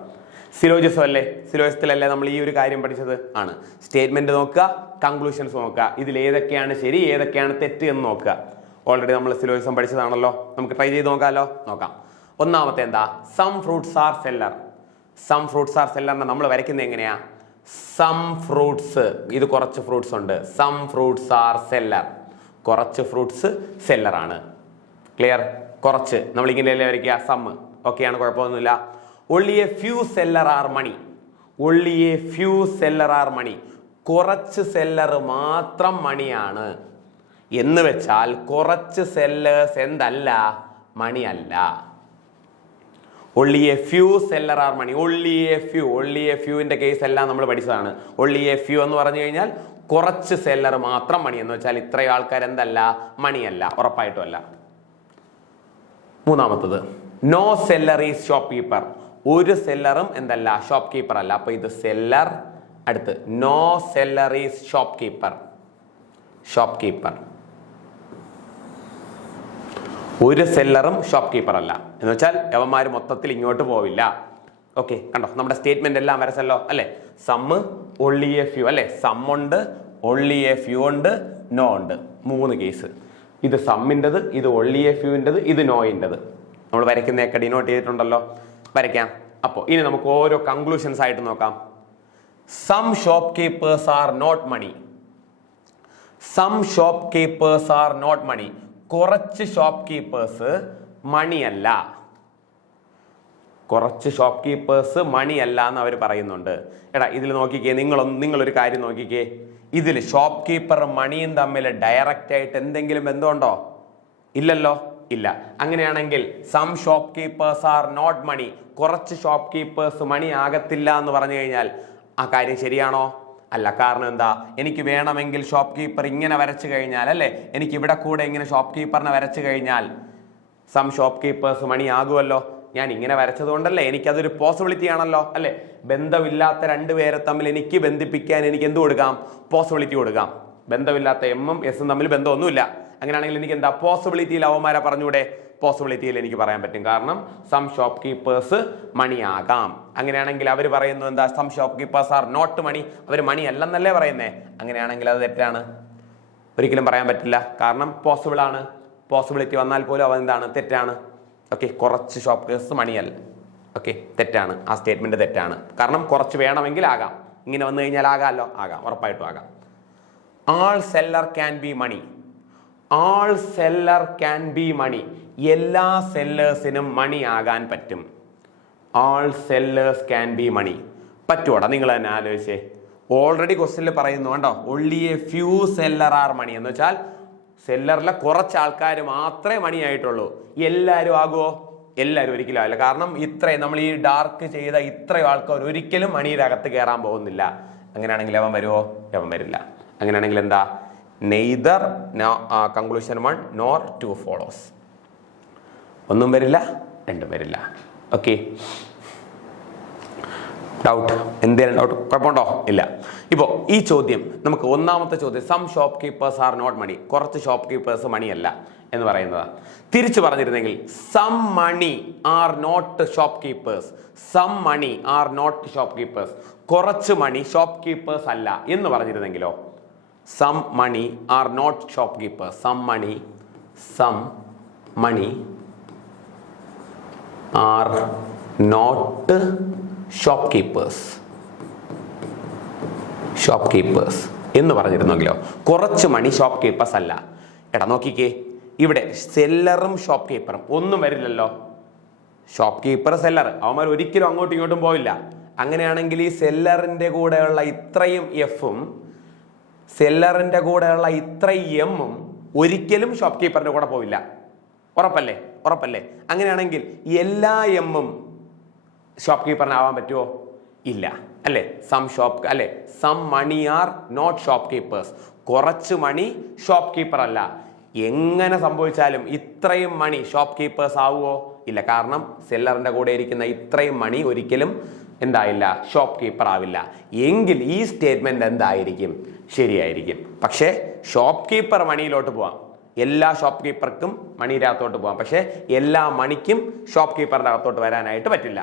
Syllogism അല്ലേ? സിലോജിസത്തിലല്ലേ നമ്മൾ ഈ ഒരു കാര്യം പഠിച്ചത്? ആണ്. സ്റ്റേറ്റ്മെന്റ് നോക്കുക, കൺക്ലൂഷൻസ് നോക്കുക, ഇതിൽ ഏതൊക്കെയാണ് ശരി ഏതൊക്കെയാണ് തെറ്റ് എന്ന് നോക്കുക. ഓൾറെഡി നമ്മൾ സിലോജിസം പഠിച്ചതാണല്ലോ, നമുക്ക് ട്രൈ ചെയ്ത് നോക്കാമല്ലോ. നോക്കാം. ഒന്നാമത്തെ എന്താ, some fruits are seller. Some fruits are സെല്ലറിനെ നമ്മൾ വരയ്ക്കുന്നത് എങ്ങനെയാ? സം ഫ്രൂട്ട്സ്, ഇത് കുറച്ച് ഫ്രൂട്ട്സ് ഉണ്ട്, സം ഫ്രൂട്ട്സ് ആർ സെല്ലർ, കുറച്ച് ഫ്രൂട്ട്സ് സെല്ലറാണ്. ക്ലിയർ? കുറച്ച് നമ്മൾ ഇങ്ങനെയല്ലേ വരയ്ക്കുക, സം. ഓക്കെയാണ്, കുഴപ്പമൊന്നുമില്ല. only a few seller are money, only a few seller are money, കുറച്ച് സെല്ലർ മാത്രം മണിയാണ് എന്ന് വെച്ചാൽ കുറച്ച് സെല്ലേഴ്സ് എന്തല്ല, മണിയല്ല. only a few seller are money, only a few ന്റെ കേസ് എല്ലാം നമ്മൾ പഠിച്ചതാണ്. only a few എന്ന് പറഞ്ഞു കഴിഞ്ഞാൽ കുറച്ച് സെല്ലർ മാത്രം മണി എന്ന് വെച്ചാൽ ഇത്രയും ആൾക്കാർ എന്തല്ല, മണിയല്ല, ഉറപ്പായിട്ടും അല്ല. മൂന്നാമത്തത്, no seller is shopkeeper, ഒരു സെല്ലറും എന്തല്ല, ഷോപ്പ് കീപ്പർ അല്ല. അപ്പൊ ഇത് സെല്ലർ, അടുത്ത് no seller is shopkeeper, shopkeeper. ഒരു സെല്ലറും ഷോപ്പ് കീപ്പർ അല്ല എന്ന് വെച്ചാൽ യവന്മാർ മൊത്തത്തിൽ ഇങ്ങോട്ട് പോവില്ല. ഓക്കെ, കണ്ടോ നമ്മുടെ സ്റ്റേറ്റ്മെന്റ് എല്ലാം വരച്ചല്ലോ, അല്ലെ? സമ്മ്, only a few, അല്ലെ? സം ഉണ്ട്, only a few ഉണ്ട്, നോ ഉണ്ട്. 3 കേസ്. ഇത് സമ്മിൻ്റെത്, ഇത് only a few ൻ്റെത്, ഇത് നോയിൻ്റെത്. നമ്മൾ വരയ്ക്കുന്നതൊക്കെ ഡിനോട്ട് ചെയ്തിട്ടുണ്ടല്ലോ, വരയ്ക്കാം. അപ്പോൾ ഇനി നമുക്ക് ഓരോ കൺക്ലൂഷൻസ് ആയിട്ട് നോക്കാം. Some shop keepers are not money, some shop keepers are not money, കുറച്ച് ഷോപ്പ് കീപ്പേഴ്സ് മണിയല്ല, കുറച്ച് ഷോപ്പ് കീപ്പേഴ്സ് മണിയല്ല എന്ന് അവർ പറയുന്നുണ്ട്. എടാ ഇതിൽ നോക്കിക്കേ, നിങ്ങളൊരു കാര്യം നോക്കിക്കേ, ഇതിൽ ഷോപ്പ് കീപ്പറും മണിയും തമ്മിൽ ഡയറക്റ്റ് ആയിട്ട് എന്തെങ്കിലും ബന്ധമുണ്ടോ? ഇല്ലല്ലോ, ഇല്ല. അങ്ങനെയാണെങ്കിൽ some shop keepers are not money, കുറച്ച് ഷോപ്പ് കീപ്പേഴ്സ് മണി ആകത്തില്ല എന്ന് പറഞ്ഞു കഴിഞ്ഞാൽ ആ കാര്യം ശരിയാണോ? അല്ല. കാരണം എന്താ, എനിക്ക് വേണമെങ്കിൽ ഷോപ്പ് കീപ്പർ ഇങ്ങനെ വരച്ചു കഴിഞ്ഞാൽ, അല്ലേ, എനിക്ക് ഇവിടെ കൂടെ ഇങ്ങനെ ഷോപ്പ് കീപ്പറിനെ വരച്ചു കഴിഞ്ഞാൽ സം ഷോപ്പ് കീപ്പേഴ്സ് മണി ആകുമല്ലോ. ഞാൻ ഇങ്ങനെ വരച്ചത് കൊണ്ടല്ലേ, എനിക്കതൊരു പോസിബിലിറ്റി ആണല്ലോ, അല്ലേ? ബന്ധമില്ലാത്ത 2 പേരെ തമ്മിൽ എനിക്ക് ബന്ധിപ്പിക്കാൻ എനിക്ക് എന്ത് കൊടുക്കാം? പോസിബിലിറ്റി കൊടുക്കാം. ബന്ധമില്ലാത്ത എമ്മും എസും തമ്മിൽ ബന്ധമൊന്നുമില്ല. അങ്ങനെയാണെങ്കിൽ എനിക്ക് എന്താ, പോസിബിലിറ്റിയിൽ അവന്മാരെ പറഞ്ഞൂടെ? പോസിബിലിറ്റിയിൽ എനിക്ക് പറയാൻ പറ്റും. കാരണം സം ഷോപ്പ് കീപ്പേഴ്സ് മണിയാകാം. അങ്ങനെയാണെങ്കിൽ അവർ പറയുന്നത് എന്താ, some shop keepers are not money, അവർ മണി അല്ലെന്നല്ലേ പറയുന്നേ. അങ്ങനെയാണെങ്കിൽ അത് തെറ്റാണ്, ഒരിക്കലും പറയാൻ പറ്റില്ല. കാരണം പോസിബിൾ ആണ്, പോസിബിലിറ്റി വന്നാൽ പോലും അവൻ എന്താണ്, തെറ്റാണ്. ഓക്കെ, കുറച്ച് ഷോപ്പ് കീപ്പേഴ്സ് മണിയല്ല. ഓക്കെ, തെറ്റാണ്, ആ സ്റ്റേറ്റ്മെന്റ് തെറ്റാണ്. കാരണം കുറച്ച് വേണമെങ്കിൽ ആകാം, ഇങ്ങനെ വന്നു കഴിഞ്ഞാൽ ആകാമല്ലോ, ആകാം, ഉറപ്പായിട്ടും ആകാം. All seller can be money, all seller can be money, എല്ലാ സെല്ലേഴ്സിനും മണി ആകാൻ പറ്റും. All sellers can be money പറ്റൂടാ? നിങ്ങൾ തന്നെ ആലോചിച്ചേ. ഓൾറെഡി ക്വസ്റ്റ്യനിൽ പറയുന്നു കണ്ടോ, only a few seller are money എന്ന് വെച്ചാൽ സെല്ലറിലെ കുറച്ച് ആൾക്കാർ മാത്രമേ മണിയായിട്ടുള്ളൂ. എല്ലാവരും ആകുമോ? എല്ലാവരും ഒരിക്കലും ആവില്ല. കാരണം ഇത്രയും നമ്മൾ ഈ ഡാർക്ക് ചെയ്ത ഇത്രയും ആൾക്കാർ ഒരിക്കലും മണിയുടെ അകത്ത് കയറാൻ പോകുന്നില്ല. അങ്ങനെയാണെങ്കിൽ അവൻ വരുമോ? അവൻ വരില്ല. അങ്ങനെയാണെങ്കിൽ എന്താ, നെയ്തർ കൺക്ലൂഷൻ 1 nor 2 ഫോളോസ്. ഒന്നും വരില്ല, രണ്ടും വരില്ല. Okay, doubt? എന്തെങ്കിലും ഡൗട്ട്? കുഴപ്പമുണ്ടോ? ഇല്ല. ഇപ്പോൾ ഈ ചോദ്യം നമുക്ക് ഒന്നാമത്തെ ചോദ്യം some shop keepers are not money, കുറച്ച് ഷോപ്പ് കീപ്പേഴ്സ് മണിയല്ല എന്ന് പറയുന്നതാണ്. തിരിച്ചു പറഞ്ഞിരുന്നെങ്കിൽ some money are not shop keepers, some money are not shop keepers, കുറച്ച് മണി ഷോപ്പ് കീപ്പേഴ്സ് അല്ല എന്ന് പറഞ്ഞിരുന്നെങ്കിലോ? Some money are not shop keepers, some money are not shop keepers എന്ന് പറഞ്ഞിരുന്നെങ്കിലോ? കുറച്ച് മണി ഷോപ്പ് കീപ്പേഴ്സ് അല്ല. എടാ നോക്കിക്കേ, ഇവിടെ സെല്ലറും ഷോപ്പ് കീപ്പറും ഒന്നും വരില്ലല്ലോ. ഷോപ്പ് കീപ്പർ സെല്ലർ അവന്മാർ ഒരിക്കലും അങ്ങോട്ടും ഇങ്ങോട്ടും പോയില്ല. അങ്ങനെയാണെങ്കിൽ ഈ സെല്ലറിന്റെ കൂടെയുള്ള ഇത്രയും എഫും സെല്ലറിന്റെ കൂടെയുള്ള ഇത്രയും എമ്മും ഒരിക്കലും ഷോപ്പ് കീപ്പറിന്റെ കൂടെ പോവില്ല. ഉറപ്പല്ലേ? അങ്ങനെയാണെങ്കിൽ എല്ലാ എമ്മും ഷോപ്പ് കീപ്പറിനാവാൻ പറ്റുമോ? ഇല്ല അല്ലേ? Some money are not shop keepers, കുറച്ച് മണി ഷോപ്പ് കീപ്പർ അല്ല. എങ്ങനെ സംഭവിച്ചാലും ഇത്രയും മണി ഷോപ്പ് കീപ്പേഴ്സ് ആവുമോ? ഇല്ല. കാരണം സെല്ലറിന്റെ കൂടെ ഇരിക്കുന്ന ഇത്രയും മണി ഒരിക്കലും എന്തായില്ല, ഷോപ്പ് കീപ്പർ ആവില്ല. എങ്കിൽ ഈ സ്റ്റേറ്റ്മെന്റ് എന്തായിരിക്കും? ശരിയായിരിക്കും. പക്ഷേ ഷോപ്പ് കീപ്പർ മണിയിലോട്ട് പോവാം, എല്ലാ ഷോപ്പ് കീപ്പർക്കും മണിയിനകത്തോട്ട് പോവാം. പക്ഷേ എല്ലാ മണിക്കും ഷോപ്പ് കീപ്പറിന്റെ അകത്തോട്ട് വരാനായിട്ട് പറ്റില്ല.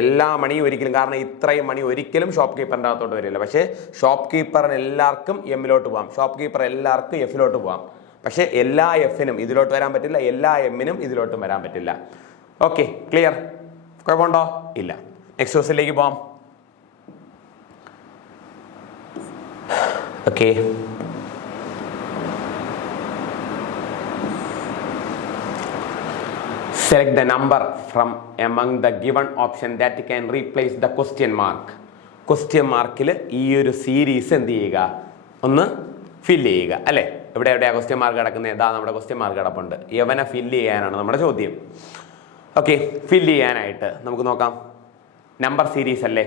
എല്ലാ മണിയും ഒരിക്കലും, കാരണം ഇത്രയും മണി ഒരിക്കലും ഷോപ്പ് കീപ്പറിന്റെ അകത്തോട്ട് വരില്ല. പക്ഷേ ഷോപ്പ് കീപ്പറിന് എല്ലാവർക്കും എമ്മിലോട്ട് പോവാം, ഷോപ്പ് കീപ്പർ എല്ലാവർക്കും എഫിലോട്ട് പോവാം. പക്ഷേ എല്ലാ എഫിനും ഇതിലോട്ട് വരാൻ പറ്റില്ല, എല്ലാ എമ്മിനും ഇതിലോട്ടും വരാൻ പറ്റില്ല. Okay, clear? കുഴപ്പമുണ്ടോ? ഇല്ല. നെക്സ്റ്റ് ക്വസ്റ്റ്യനിലേക്ക് പോവാം. Okay, select the number from among the given option that can replace the question mark. Question മാർക്കിൽ ഈ ഒരു സീരീസ് എന്ത് ചെയ്യുക? ഒന്ന് ഫില്ല് ചെയ്യുക അല്ലേ? എവിടെയാ ക്വസ്റ്റ്യൻ മാർക്ക് കിടക്കുന്നത്? ഇതാ നമ്മുടെ ക്വസ്റ്റ്യൻ മാർക്ക് കിടപ്പുണ്ട്. യവനെ ഫില്ല് ചെയ്യാനാണ് നമ്മുടെ ചോദ്യം. ഓക്കെ, ഫില്ല് ചെയ്യാനായിട്ട് നമുക്ക് നോക്കാം. നമ്പർ സീരീസ് അല്ലേ?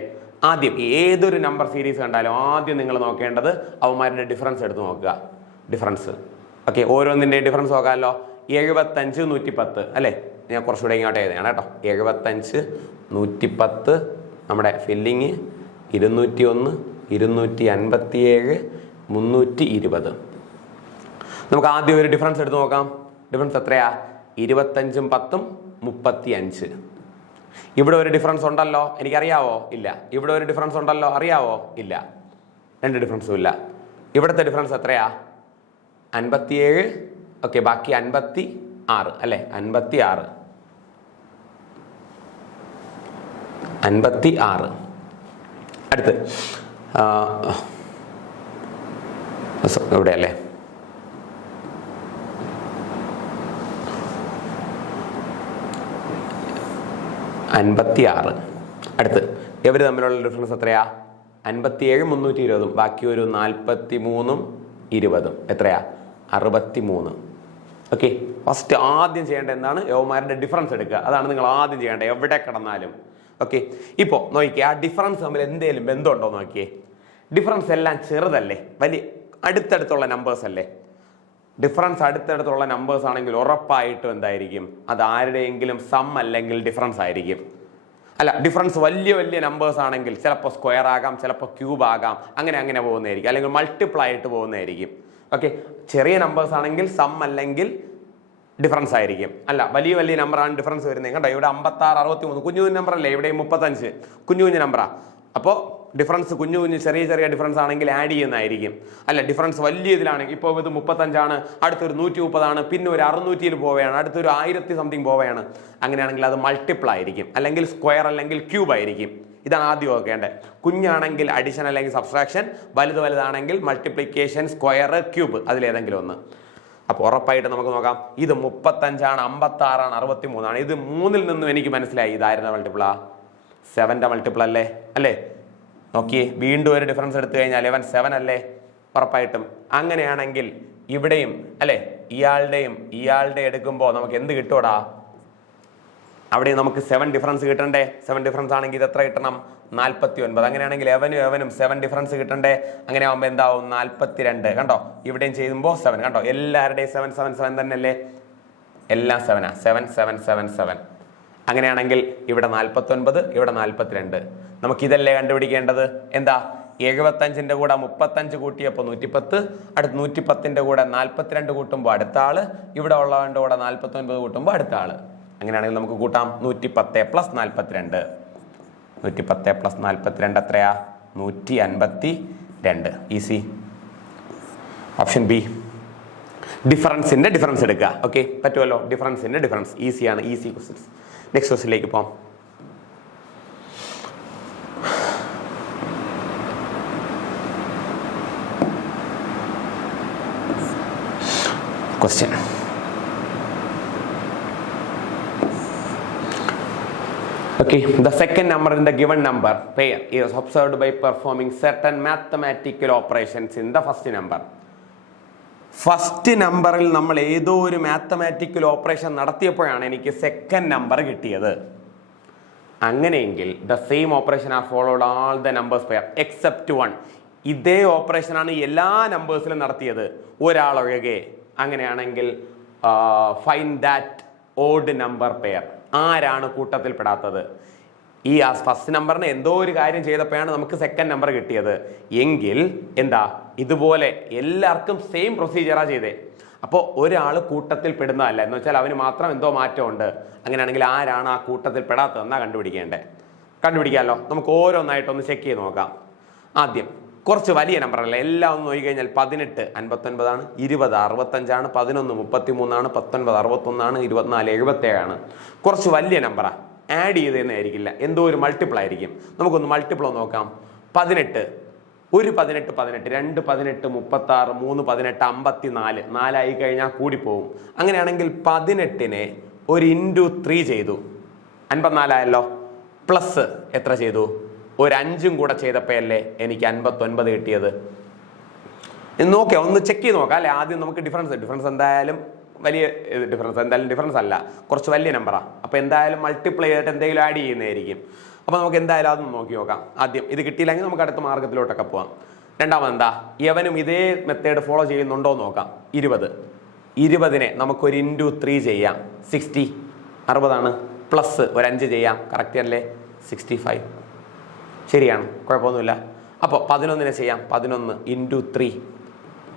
ആദ്യം ഏതൊരു നമ്പർ സീരീസ് കണ്ടാലും ആദ്യം നിങ്ങൾ നോക്കേണ്ടത് അവന്മാരുടെ ഡിഫറൻസ് എടുത്ത് നോക്കുക. ഡിഫറൻസ്. ഓക്കെ, ഓരോന്നിൻ്റെ ഡിഫറൻസ് നോക്കാമല്ലോ. 75 110 അല്ലേ? ഞാൻ കുറച്ചുകൂടെ ഇങ്ങോട്ട് എഴുതുകയാണ് കേട്ടോ. 75 110, നമ്മുടെ ഫില്ലിങ് 201 257 320. നമുക്ക് ആദ്യം ഒരു ഡിഫറൻസ് എടുത്ത് നോക്കാം. ഡിഫറൻസ് എത്രയാ? 25ഉം 10ഉം 35. ഇവിടെ ഒരു ഡിഫറൻസ് ഉണ്ടല്ലോ, എനിക്കറിയാവോ? ഇല്ല. ഇവിടെ ഒരു ഡിഫറൻസ് ഉണ്ടല്ലോ, അറിയാവോ? ഇല്ല. രണ്ട് ഡിഫറൻസും ഇല്ല. ഇവിടുത്തെ ഡിഫറൻസ് എത്രയാ? 57. ഓക്കെ, ബാക്കി 56 അല്ലേ? 56. അടുത്ത് ഇവിടെ അല്ലേ? അടുത്ത് ഇവർ തമ്മിലുള്ള ഡിഫറൻസ് എത്രയാ? 57 320, ബാക്കി ഒരു 43 20. എത്രയാ? 63. ഓക്കെ, ഫസ്റ്റ് ആദ്യം ചെയ്യേണ്ടത് എന്താണ്? യവന്മാരുടെ ഡിഫറൻസ് എടുക്കുക. അതാണ് നിങ്ങൾ ആദ്യം ചെയ്യേണ്ടത് എവിടെ കിടന്നാലും. ഓക്കെ, ഇപ്പോൾ നോക്കിയേ, ആ ഡിഫറൻസ് തമ്മിൽ എന്തെങ്കിലും ബന്ധമുണ്ടോ നോക്കിയേ. ഡിഫറൻസ് എല്ലാം ചെറുതല്ലേ? വലിയ അടുത്തടുത്തുള്ള നമ്പേഴ്സ് അല്ലേ? ഡിഫറൻസ് അടുത്തടുത്തുള്ള നമ്പേഴ്സ് ആണെങ്കിൽ ഉറപ്പായിട്ടും എന്തായിരിക്കും? അത് ആരുടെയെങ്കിലും സം അല്ലെങ്കിൽ ഡിഫറൻസ് ആയിരിക്കും. അല്ല, ഡിഫറൻസ് വലിയ വലിയ നമ്പേഴ്സ് ആണെങ്കിൽ ചിലപ്പോൾ സ്ക്വയർ ആകാം, ചിലപ്പോൾ ക്യൂബ് ആകാം, അങ്ങനെ പോകുന്നതായിരിക്കും. അല്ലെങ്കിൽ മൾട്ടിപ്ലൈ ആയിട്ട് പോകുന്നതായിരിക്കും. ഓക്കെ, ചെറിയ നമ്പേഴ്സ് ആണെങ്കിൽ സം അല്ലെങ്കിൽ ഡിഫറൻസ് ആയിരിക്കും. അല്ല, വലിയ വലിയ നമ്പറാണ് ഡിഫറൻസ് വരുന്നത്. കണ്ടോ, ഇവിടെ 56 63 കുഞ്ഞു നമ്പർ അല്ലേ? ഇവിടെ 35 കുഞ്ഞു നമ്പറാ. അപ്പോൾ ഡിഫറൻസ് കുഞ്ഞു ചെറിയ ഡിഫറൻസ് ആണെങ്കിൽ ആഡ് ചെയ്യുന്നതായിരിക്കും. അല്ല, ഡിഫറൻസ് വലിയ ഇതിലാണെങ്കിൽ ഇപ്പോൾ ഇത് 35 അടുത്തൊരു 130 പിന്നെ ഒരു 600 പോവുകയാണ്, അടുത്തൊരു 1000 സംതിങ് പോവുകയാണ്. അങ്ങനെയാണെങ്കിൽ അത് മൾട്ടിപ്ലൈ ആയിരിക്കും, അല്ലെങ്കിൽ സ്ക്വയർ അല്ലെങ്കിൽ ക്യൂബ് ആയിരിക്കും. ഇതാണ് ആദ്യം നോക്കേണ്ടത്. കുഞ്ഞാണെങ്കിൽ അഡിഷൻ അല്ലെങ്കിൽ സബ്സ്ട്രാക്ഷൻ, വലുതാണെങ്കിൽ മൾട്ടിപ്ലിക്കേഷൻ, സ്ക്വയർ, ക്യൂബ്, അതിലേതെങ്കിലും ഒന്ന്. അപ്പോൾ ഉറപ്പായിട്ട് നമുക്ക് നോക്കാം. ഇത് 35 56 63. ഇത് 3ൽ നിന്നും എനിക്ക് മനസ്സിലായി ഇതായിരുന്ന മൾട്ടിപ്പിളാ? 7ന്റെ മൾട്ടിപ്പിൾ അല്ലേ? നോക്കിയേ, വീണ്ടും ഒരു ഡിഫറൻസ് എടുത്തു കഴിഞ്ഞാൽ 7 അല്ലേ? ഉറപ്പായിട്ടും. അങ്ങനെയാണെങ്കിൽ ഇവിടെയും അല്ലേ, ഇയാളുടെ എടുക്കുമ്പോൾ നമുക്ക് എന്ത് കിട്ടൂടാ? അവിടെ നമുക്ക് 7 ഡിഫറൻസ് കിട്ടണ്ടേ? 7 ഡിഫറൻസ് ആണെങ്കിൽ ഇത് എത്ര കിട്ടണം? 49. അങ്ങനെയാണെങ്കിൽ എവനും 7 ഡിഫറൻസ് കിട്ടണ്ടേ? അങ്ങനെ ആകുമ്പോൾ എന്താവും? 42. കണ്ടോ, ഇവിടെയും ചെയ്യുമ്പോൾ 7. കണ്ടോ, എല്ലാവരുടെയും 7 7 7 തന്നെ അല്ലേ? എല്ലാം 7 7 7 7 7. അങ്ങനെയാണെങ്കിൽ ഇവിടെ 49, ഇവിടെ 42. നമുക്കിതല്ലേ കണ്ടുപിടിക്കേണ്ടത്? എന്താ? 75ന്റെ കൂടെ 35 കൂട്ടിയപ്പോൾ 110, അടുത്ത് 110ന്റെ കൂടെ 42 കൂട്ടുമ്പോൾ അടുത്ത ആള്, ഇവിടെ ഉള്ളവന്റെ കൂടെ 49 കൂട്ടുമ്പോൾ അടുത്ത ആള്. അങ്ങനെയാണെങ്കിൽ നമുക്ക് കൂട്ടാം. 110 + 42. 110 + 42 എത്രയാ? 152. ഈസി. Option B. ഡിഫറൻസിന്റെ ഡിഫറൻസ് എടുക്കുക. ഓക്കെ, പറ്റുമല്ലോ? ഡിഫറൻസിന്റെ ഡിഫറൻസ് ഈസിയാണ്. Easy questions. നെക്സ്റ്റ് ക്വസ്റ്റ്യനിലേക്ക് പോകാം. Question. Okay, the second number in the given number pair is observed by performing certain mathematical operations in the first number. First നമ്പറിൽ നമ്മൾ ഏതോ ഒരു മാത്തമാറ്റിക്കൽ ഓപ്പറേഷൻ നടത്തിയപ്പോഴാണ് എനിക്ക് സെക്കൻഡ് നമ്പർ കിട്ടിയത്. അങ്ങനെയെങ്കിൽ the same operation are followed all the numbers pair except 1. ഇതേ ഓപ്പറേഷനാണ് എല്ലാ നമ്പേഴ്സിലും നടത്തിയത്, ഒരാളൊഴികെ. അങ്ങനെയാണെങ്കിൽ find that odd number pair. ആരാണ് കൂട്ടത്തിൽ പെടാത്തത്? ഈ ഫസ്റ്റ് നമ്പറിന് എന്തോ ഒരു കാര്യം ചെയ്തപ്പോഴാണ് നമുക്ക് സെക്കൻഡ് നമ്പർ കിട്ടിയത് എങ്കിൽ എന്താ? ഇതുപോലെ എല്ലാവർക്കും സെയിം പ്രൊസീജിയറാ ചെയ്തേ. അപ്പോൾ ഒരാൾ കൂട്ടത്തിൽ പെടുന്നതല്ല, എന്ന് വെച്ചാൽ അവന് മാത്രം എന്തോ മാറ്റമുണ്ട്. അങ്ങനെയാണെങ്കിൽ ആരാണ് ആ കൂട്ടത്തിൽ പെടാത്തതെന്നാ കണ്ടുപിടിക്കേണ്ടത്. കണ്ടുപിടിക്കാമല്ലോ. നമുക്ക് ഓരോന്നായിട്ടൊന്ന് ചെക്ക് ചെയ്ത് നോക്കാം. ആദ്യം കുറച്ച് വലിയ നമ്പറല്ല, എല്ലാം ഒന്ന് നോക്കി കഴിഞ്ഞാൽ 18 59 ആണ്, 20 65 ആണ്, 11 33 ആണ്, 19 61 ആണ്, 24 77 ആണ്. കുറച്ച് വലിയ നമ്പറാണ്. ആഡ് ചെയ്തതെന്നായിരിക്കില്ല, എന്തോ ഒരു മൾട്ടിപ്പിൾ ആയിരിക്കും. നമുക്കൊന്ന് മൾട്ടിപ്പിൾ നോക്കാം. 18, ഒരു 18 18, 2 18 36, 3 18 54, 4 ആയി കഴിഞ്ഞാൽ കൂടിപ്പോവും. അങ്ങനെയാണെങ്കിൽ 18നെ ഒരു ഇൻറ്റു 3 ചെയ്തു, 54 ആയല്ലോ. പ്ലസ് എത്ര ചെയ്തു? ഒരു 5ഉം കൂടെ ചെയ്തപ്പോഴല്ലേ എനിക്ക് 59 കിട്ടിയത്. നോക്കാം, ഒന്ന് ചെക്ക് ചെയ്ത് നോക്കാം അല്ലെ. ആദ്യം നമുക്ക് ഡിഫറൻസ് എന്തായാലും വലിയ ഡിഫറൻസ് അല്ല, കുറച്ച് വലിയ നമ്പറാണ്. അപ്പോൾ എന്തായാലും മൾട്ടിപ്ലൈ ചെയ്തിട്ട് എന്തെങ്കിലും ആഡ് ചെയ്യുന്നതായിരിക്കും. അപ്പോൾ നമുക്ക് എന്തായാലും അതൊന്ന് നോക്കി നോക്കാം. ആദ്യം ഇത് കിട്ടിയില്ലെങ്കിൽ നമുക്ക് അടുത്ത മാർഗത്തിലോട്ടൊക്കെ പോവാം. രണ്ടാമത് എന്താ? യവനും ഇതേ മെത്തേഡ് ഫോളോ ചെയ്യുന്നുണ്ടോ എന്ന് നോക്കാം. 20നെ നമുക്കൊരു ഇൻറ്റു 3 ചെയ്യാം, 60 60 പ്ലസ് ഒരു 5 ചെയ്യാം, കറക്റ്റ് അല്ലേ? 65 ശരിയാണ്, കുഴപ്പമൊന്നുമില്ല. അപ്പോൾ 11നെ ചെയ്യാം, 11 ഇൻറ്റു 3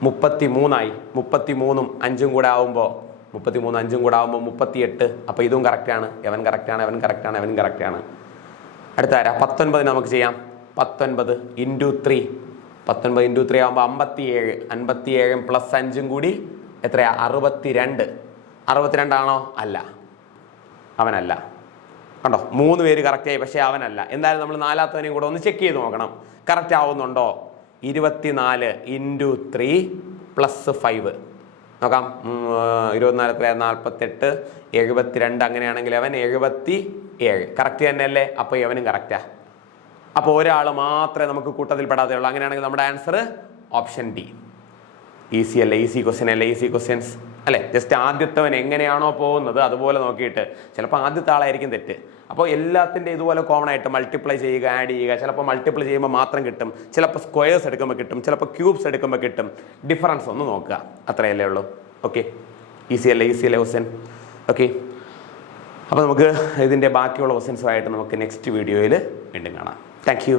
33ആയി. 33ഉം 5ഉം കൂടെ ആവുമ്പോൾ 38. അപ്പോൾ ഇതും കറക്റ്റാണ്. എവൻ കറക്റ്റാണ്. അടുത്ത ആരാ? 19 നമുക്ക് ചെയ്യാം. 19 ഇൻറ്റു 3 ആകുമ്പോൾ 57. 57 പ്ലസ് 5ഉം കൂടി എത്രയാ? 62. 62 ആണോ? അല്ല, അവനല്ല. കണ്ടോ, 3 പേര് കറക്റ്റായി, പക്ഷേ അവനല്ല. എന്തായാലും നമ്മൾ നാലാത്തവനെയും കൂടെ ഒന്ന് ചെക്ക് ചെയ്ത് നോക്കണം, കറക്റ്റ് ആവുന്നുണ്ടോ. 24 ഇൻറ്റു 3 പ്ലസ് 5 നോക്കാം. 24 48 72. അങ്ങനെയാണെങ്കിൽ അവൻ 77. കറക്റ്റ് തന്നെയല്ലേ? അപ്പോൾ ഇവനും കറക്റ്റാ. അപ്പോൾ ഒരാൾ മാത്രമേ നമുക്ക് കൂട്ടത്തിൽ പെടാതെ ഉള്ളൂ. അങ്ങനെയാണെങ്കിൽ നമ്മുടെ ആൻസർ ഓപ്ഷൻ ഡി. ഈസി അല്ലേ? ഈസി ക്വസ്റ്റ്യൻസ് അല്ലേ? ജസ്റ്റ് ആദ്യത്തവൻ എങ്ങനെയാണോ പോകുന്നത് അതുപോലെ നോക്കിയിട്ട്, ചിലപ്പോൾ ആദ്യത്തെ ആളായിരിക്കും തെറ്റ്. അപ്പോൾ എല്ലാത്തിൻ്റെ ഇതുപോലെ കോമൺ ആയിട്ട് മൾട്ടിപ്ലൈ ചെയ്യുക, ആഡ് ചെയ്യുക. ചിലപ്പോൾ മൾട്ടിപ്ലൈ ചെയ്യുമ്പോൾ മാത്രം കിട്ടും, ചിലപ്പോൾ സ്ക്വയേഴ്സ് എടുക്കുമ്പോൾ കിട്ടും, ചിലപ്പോൾ ക്യൂബ്സ് എടുക്കുമ്പോൾ കിട്ടും. ഡിഫറൻസ് ഒന്ന് നോക്കുക, അത്രയല്ലേ ഉള്ളൂ. ഓക്കെ, ഈസി അല്ലേ ക്വസ്റ്റ്യൻ? ഓക്കെ, അപ്പോൾ നമുക്ക് ഇതിൻ്റെ ബാക്കിയുള്ള ക്വസ്റ്റ്യൻസുമായിട്ട് നമുക്ക് നെക്സ്റ്റ് വീഡിയോയിൽ വീണ്ടും കാണാം. Thank you.